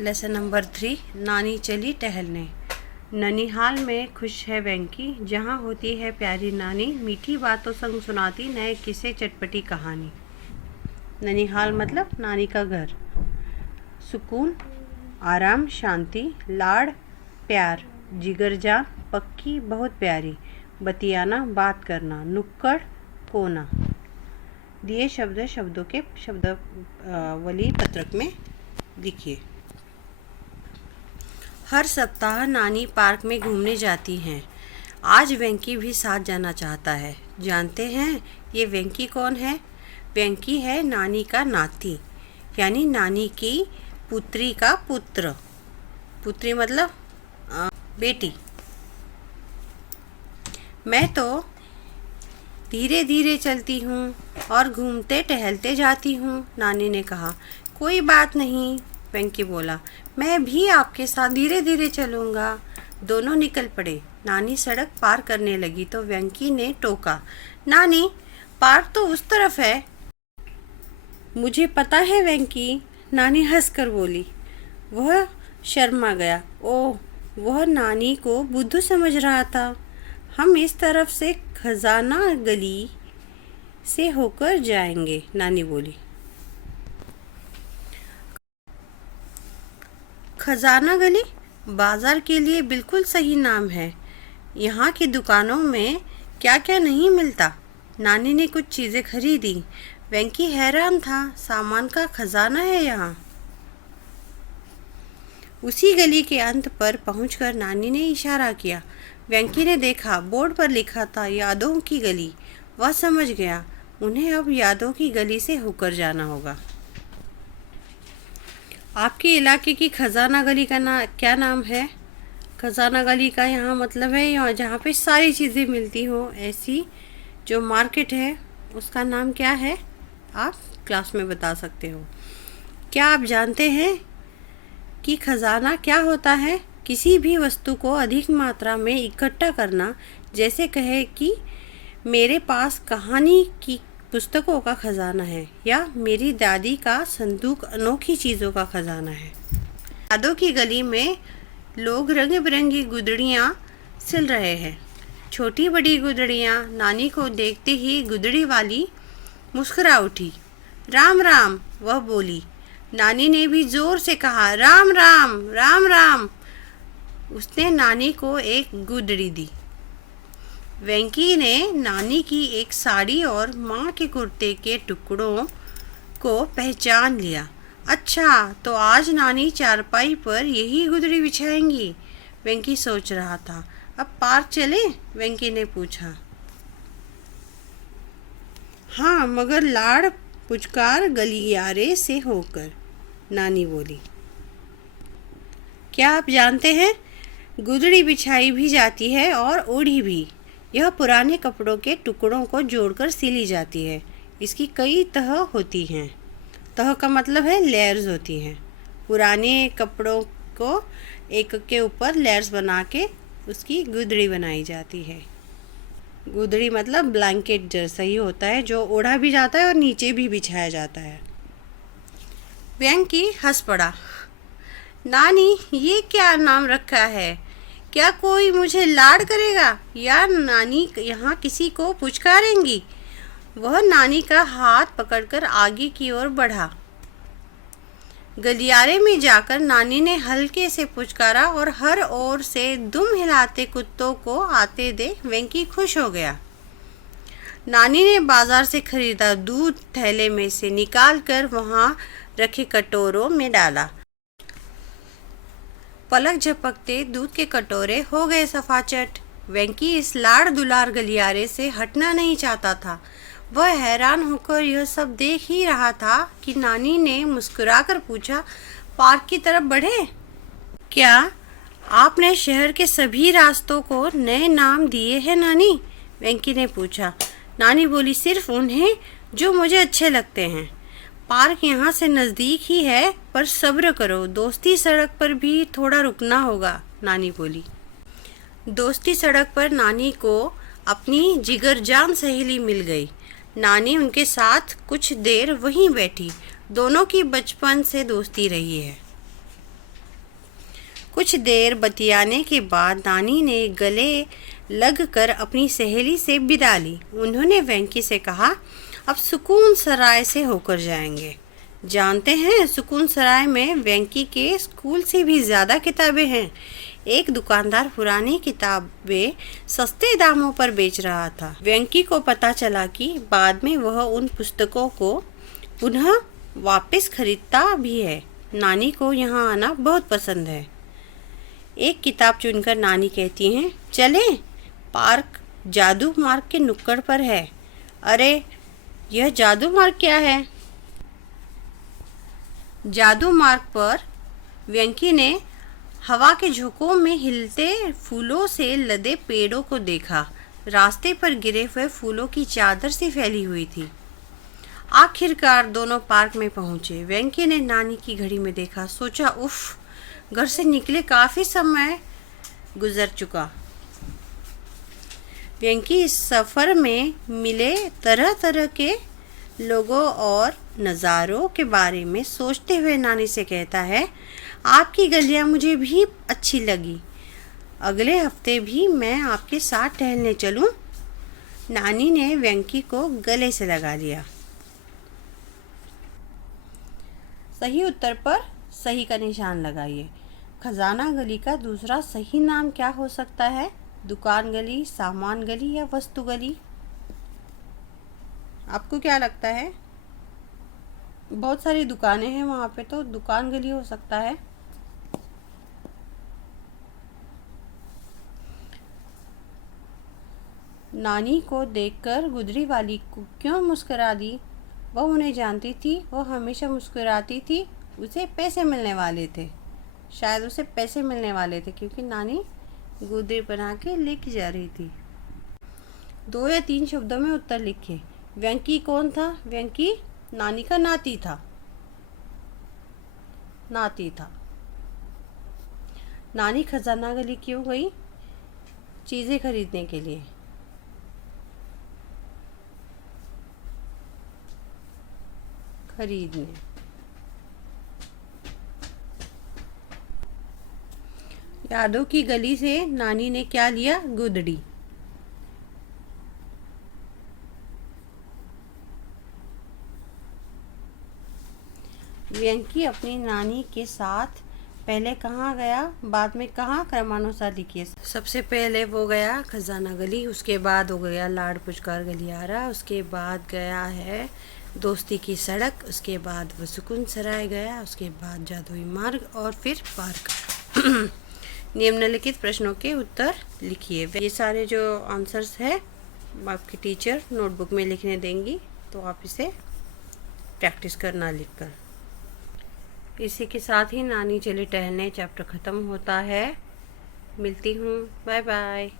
Lesson number 3 नानी चली टहलने। ननिहाल में खुश है वेंकी, जहाँ होती है प्यारी नानी, मीठी बातों संग सुनाती नए किस्से चटपटी कहानी। ननिहाल मतलब नानी का घर। सुकून, आराम, शांति, लाड़, प्यार, जिगरजान, पक्की, बहुत प्यारी, बतियाना, बात करना, नुक्कड़, कोना। दिए शब्द शब्दों के शब्दावली पत्रक में लिखिए। हर सप्ताह नानी पार्क में घूमने जाती हैं। आज वेंकी भी साथ जाना चाहता है। जानते हैं ये वेंकी कौन है? वेंकी है नानी का नाती, यानी नानी की पुत्री का पुत्र। पुत्री मतलब बेटी। मैं तो धीरे धीरे चलती हूँ और घूमते टहलते जाती हूँ, नानी ने कहा। कोई बात नहीं, वेंकी बोला, मैं भी आपके साथ धीरे धीरे चलूँगा। दोनों निकल पड़े। नानी सड़क पार करने लगी तो वेंकी ने टोका, नानी, पार्क तो उस तरफ है। मुझे पता है वेंकी, नानी हंसकर बोली। वह शर्मा गया। ओह, वह नानी को बुद्धू समझ रहा था। हम इस तरफ से खजाना गली से होकर जाएंगे, नानी बोली। खजाना गली बाजार के लिए बिल्कुल सही नाम है। यहाँ की दुकानों में क्या क्या नहीं मिलता। नानी ने कुछ चीज़ें खरीदी। वेंकी हैरान था, सामान का खजाना है यहाँ। उसी गली के अंत पर पहुंचकर नानी ने इशारा किया। वेंकी ने देखा, बोर्ड पर लिखा था यादों की गली। वह समझ गया, उन्हें अब यादों की गली से होकर जाना होगा। आपके इलाके की खजाना गली का क्या नाम है? खजाना गली का यहाँ मतलब है यहाँ जहाँ पे सारी चीज़ें मिलती हो, ऐसी जो मार्केट है, उसका नाम क्या है? आप क्लास में बता सकते हो। क्या आप जानते हैं कि खजाना क्या होता है? किसी भी वस्तु को अधिक मात्रा में इकट्ठा करना। जैसे कहे कि मेरे पास कहानी की पुस्तकों का खजाना है, या मेरी दादी का संदूक अनोखी चीज़ों का खजाना है। यादों की गली में लोग रंग बिरंगी गुदड़ियाँ सिल रहे हैं। छोटी बड़ी गुदड़ियाँ। नानी को देखते ही गुदड़ी वाली मुस्कुरा उठी। राम राम, वह बोली। नानी ने भी जोर से कहा, राम राम, राम राम। उसने नानी को एक गुदड़ी दी। वेंकी ने नानी की एक साड़ी और माँ के कुर्ते के टुकड़ों को पहचान लिया। अच्छा, तो आज नानी चारपाई पर यही गुदड़ी बिछाएंगी, वेंकी सोच रहा था। अब पार्क चले? वेंकी ने पूछा। हाँ, मगर लाड़ पुचकार गलियारे से होकर, नानी बोली। क्या आप जानते हैं, गुदड़ी बिछाई भी जाती है और ओढ़ी भी। यह पुराने कपड़ों के टुकड़ों को जोड़कर सिली जाती है। इसकी कई तह होती हैं। तह का मतलब है लेयर्स होती हैं। पुराने कपड़ों को एक के ऊपर लेयर्स बना के उसकी गुदड़ी बनाई जाती है। गुदड़ी मतलब ब्लैंकेट जैसा ही होता है, जो ओढ़ा भी जाता है और नीचे भी बिछाया जाता है। वेंकी हंस पड़ा। नानी, ये क्या नाम रखा है? क्या कोई मुझे लाड़ करेगा, या नानी यहाँ किसी को पुचकारेंगी? वह नानी का हाथ पकड़कर आगे की ओर बढ़ा। गलियारे में जाकर नानी ने हल्के से पुचकारा और हर ओर से दुम हिलाते कुत्तों को आते देख वेंकी खुश हो गया। नानी ने बाजार से खरीदा दूध थैले में से निकालकर वहाँ रखे कटोरों में डाला। पलक झपकते दूध के कटोरे हो गए सफाचट। वेंकी इस लाड़ दुलार गलियारे से हटना नहीं चाहता था। वह हैरान होकर यह सब देख ही रहा था कि नानी ने मुस्कुराकर पूछा, पार्क की तरफ बढ़े? क्या आपने शहर के सभी रास्तों को नए नाम दिए हैं नानी? वेंकी ने पूछा। नानी बोली, सिर्फ उन्हें जो मुझे अच्छे लगते हैं। पार्क यहाँ से नज़दीक ही है, पर सब्र करो, दोस्ती सड़क पर भी थोड़ा रुकना होगा, नानी बोली। दोस्ती सड़क पर नानी को अपनी जिगरजान सहेली मिल गई। नानी उनके साथ कुछ देर वहीं बैठी। दोनों की बचपन से दोस्ती रही है। कुछ देर बतियाने के बाद नानी ने गले लगकर अपनी सहेली से विदा ली। उन्होंने वेंकी से कहा, अब सुकून सराय से होकर जाएंगे। जानते हैं, सुकून सराय में वेंकी के स्कूल से भी ज़्यादा किताबें हैं। एक दुकानदार पुरानी किताबें सस्ते दामों पर बेच रहा था। वेंकी को पता चला कि बाद में वह उन पुस्तकों को पुनः वापस खरीदता भी है। नानी को यहाँ आना बहुत पसंद है। एक किताब चुनकर नानी कहती हैं, चलें, पार्क जादू मार्ग के नुक्कड़ पर है। अरे, यह जादू मार्ग क्या है? जादू मार्ग पर वेंकी ने हवा के झोंकों में हिलते फूलों से लदे पेड़ों को देखा। रास्ते पर गिरे हुए फूलों की चादर सी फैली हुई थी। आखिरकार दोनों पार्क में पहुंचे। वेंकी ने नानी की घड़ी में देखा, सोचा, उफ, घर से निकले काफ़ी समय गुजर चुका। वेंकी इस सफ़र में मिले तरह तरह के लोगों और नज़ारों के बारे में सोचते हुए नानी से कहता है, आपकी गलियाँ मुझे भी अच्छी लगी। अगले हफ्ते भी मैं आपके साथ टहलने चलूं? नानी ने वेंकी को गले से लगा लिया। सही उत्तर पर सही का निशान लगाइए। खजाना गली का दूसरा सही नाम क्या हो सकता है? दुकान गली, सामान गली या वस्तु गली? आपको क्या लगता है? बहुत सारी दुकानें हैं वहाँ पे, तो दुकान गली हो सकता है। नानी को देखकर गुदड़ी वाली को क्यों मुस्कुरा दी? वह उन्हें जानती थी, वह हमेशा मुस्कुराती थी। उसे पैसे मिलने वाले थे, शायद उसे पैसे मिलने वाले थे क्योंकि नानी गुदड़ी बना के लेके जा रही थी। 2 या 3 शब्दों में उत्तर लिखे। वेंकी कौन था? वेंकी नानी का नाती था। नानी खजाना गली क्यों गई? चीज़ें खरीदने के लिए। खरीदने। यादों की गली से नानी ने क्या लिया? गुदड़ी। वेंकी अपनी नानी के साथ पहले कहाँ गया, बाद में कहाँ, क्रमानुसार लिखिए। सबसे पहले वो गया खजाना गली, उसके बाद हो गया लाड़ पुचकार गलियारा, उसके बाद गया है दोस्ती की सड़क, उसके बाद वो सुकून सराय गया, उसके बाद जादुई मार्ग और फिर पार्क। निम्नलिखित प्रश्नों के उत्तर लिखिए। ये सारे जो आंसर्स है आपकी टीचर नोटबुक में लिखने देंगी, तो आप इसे प्रैक्टिस करना लिखकर। इसी के साथ ही नानी चली टहलने चैप्टर ख़त्म होता है। मिलती हूँ, बाय बाय।